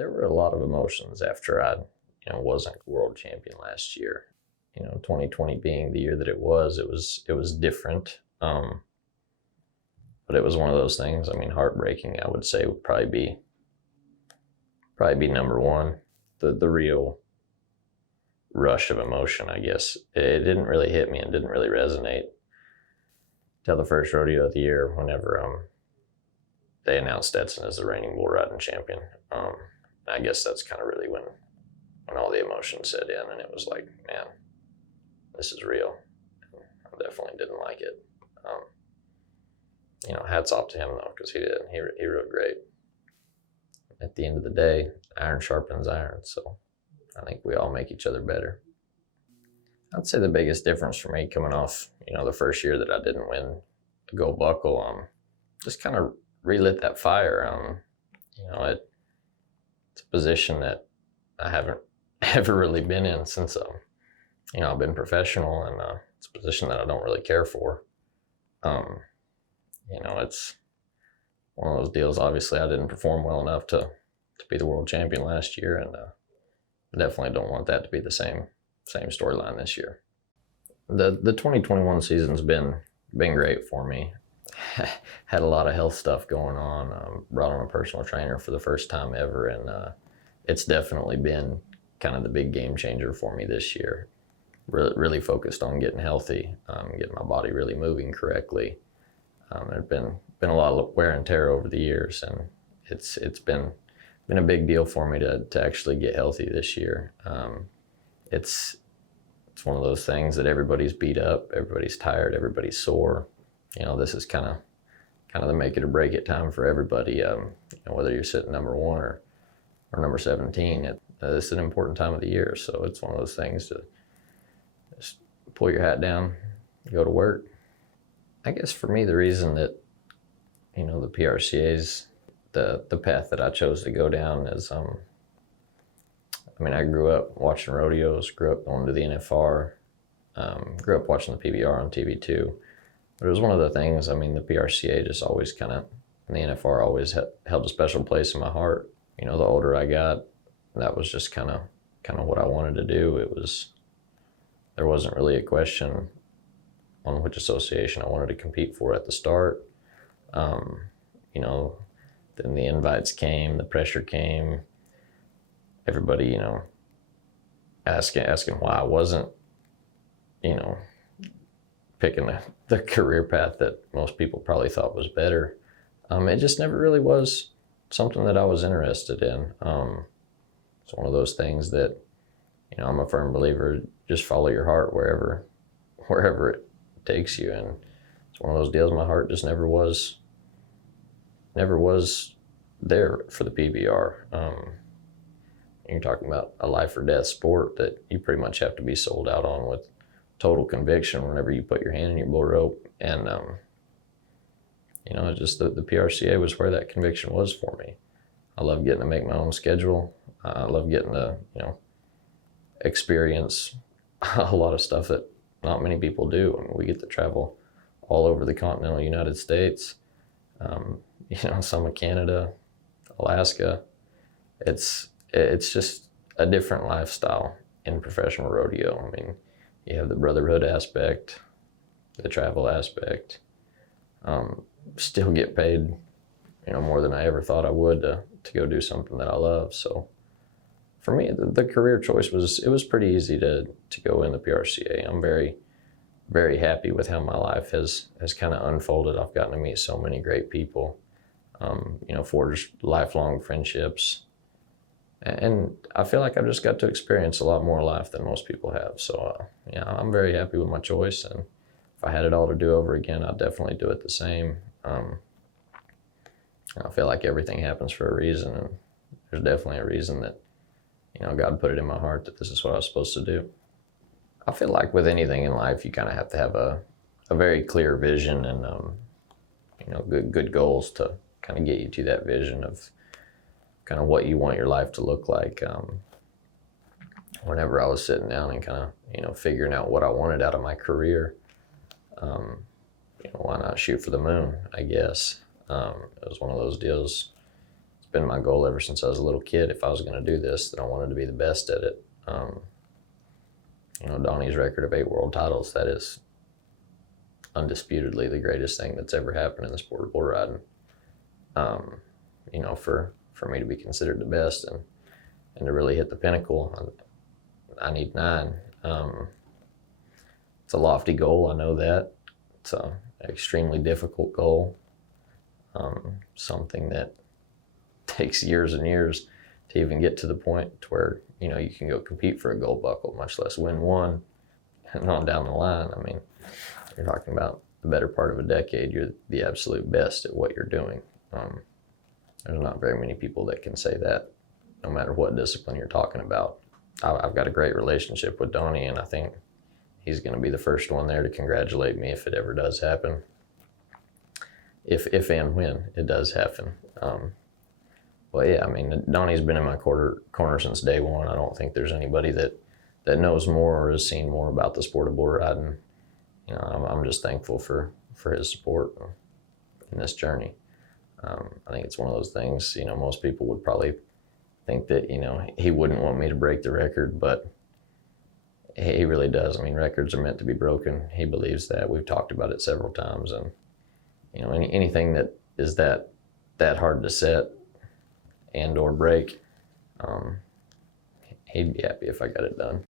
There were a lot of emotions after I, wasn't world champion last year. 2020 being the year that it was different. But it was one of those things. I mean, heartbreaking. I would say would probably be number one. The real rush of emotion, I guess. It didn't really hit me and didn't really resonate till the first rodeo of the year, whenever they announced Stetson as the reigning bull riding champion. I guess that's kind of really when all the emotion set in, and it was like, man, this is real. I definitely didn't like it. Hats off to him though, because he rode great. At the end of the day, iron sharpens iron, so I think we all make each other better. I'd say the biggest difference for me coming off, the first year that I didn't win the gold buckle, just kind of relit that fire. It's a position that I haven't ever really been in since, I've been professional, and it's a position that I don't really care for. It's one of those deals. Obviously, I didn't perform well enough to be the world champion last year, and definitely don't want that to be the same storyline this year. The 2021 season's been great for me. Had a lot of health stuff going on. Brought on a personal trainer for the first time ever, and it's definitely been kind of the big game changer for me this year. Really focused on getting healthy, getting my body really moving correctly. There's been a lot of wear and tear over the years, and it's been a big deal for me to actually get healthy this year. It's one of those things that everybody's beat up, everybody's tired, everybody's sore. This is kind of the make it or break it time for everybody. Whether you're sitting number 1 or number 17, this is an important time of the year. So it's one of those things to just pull your hat down, go to work. I guess for me, the reason that, the PRCA's the path that I chose to go down is, I grew up watching rodeos, grew up going to the NFR, grew up watching the PBR on TV too. But it was one of the things, the PRCA just always and the NFR always held a special place in my heart. The older I got, that was just kind of what I wanted to do. There wasn't really a question on which association I wanted to compete for at the start. Then the invites came, the pressure came, everybody, asking why I wasn't, picking the career path that most people probably thought was better. It just never really was something that I was interested in. It's one of those things that, I'm a firm believer, just follow your heart wherever it takes you. And it's one of those deals, my heart just never was there for the PBR. You're talking about a life or death sport that you pretty much have to be sold out on with total conviction whenever you put your hand in your bull rope. And, just the PRCA was where that conviction was for me. I love getting to make my own schedule. I love getting to, experience a lot of stuff that not many people do. We get to travel all over the continental United States, some of Canada, Alaska. It's just a different lifestyle in professional rodeo. You have the brotherhood aspect, the travel aspect, still get paid, more than I ever thought I would to go do something that I love. So for me, the career choice was pretty easy to go in the PRCA. I'm very, very happy with how my life has kind of unfolded. I've gotten to meet so many great people, forged lifelong friendships. And I feel like I've just got to experience a lot more life than most people have. So, I'm very happy with my choice. And if I had it all to do over again, I'd definitely do it the same. I feel like everything happens for a reason. And there's definitely a reason that, God put it in my heart that this is what I was supposed to do. I feel like with anything in life, you kind of have to have a very clear vision and, good goals to kind of get you to that vision of kind of what you want your life to look like. Whenever I was sitting down and kind of, figuring out what I wanted out of my career, why not shoot for the moon, I guess. It was one of those deals. been my goal ever since I was a little kid. If I was going to do this, then I wanted to be the best at it. You know, Donnie's record of 8 world titles, that is undisputedly the greatest thing that's ever happened in the sport of bull riding. You know, for me to be considered the best and to really hit the pinnacle, I need 9. It's a lofty goal, I know that. It's an extremely difficult goal, something that takes years and years to even get to the point to where, you know, you can go compete for a gold buckle, much less win one, and on down the line. I mean, you're talking about the better part of a decade. You're the absolute best at what you're doing. There's not very many people that can say that, no matter what discipline you're talking about. I've got a great relationship with Donnie, and I think he's going to be the first one there to congratulate me if it ever does happen. If and when it does happen. Well, yeah, I mean, Donnie's been in my corner since day one. I don't think there's anybody that knows more or has seen more about the sport of bull riding. You know, I'm just thankful for his support in this journey. I think it's one of those things, you know, most people would probably think that, you know, he wouldn't want me to break the record, but he really does. I mean, records are meant to be broken. He believes that. We've talked about it several times, and, you know, anything that is that hard to set and or break, he'd be happy if I got it done.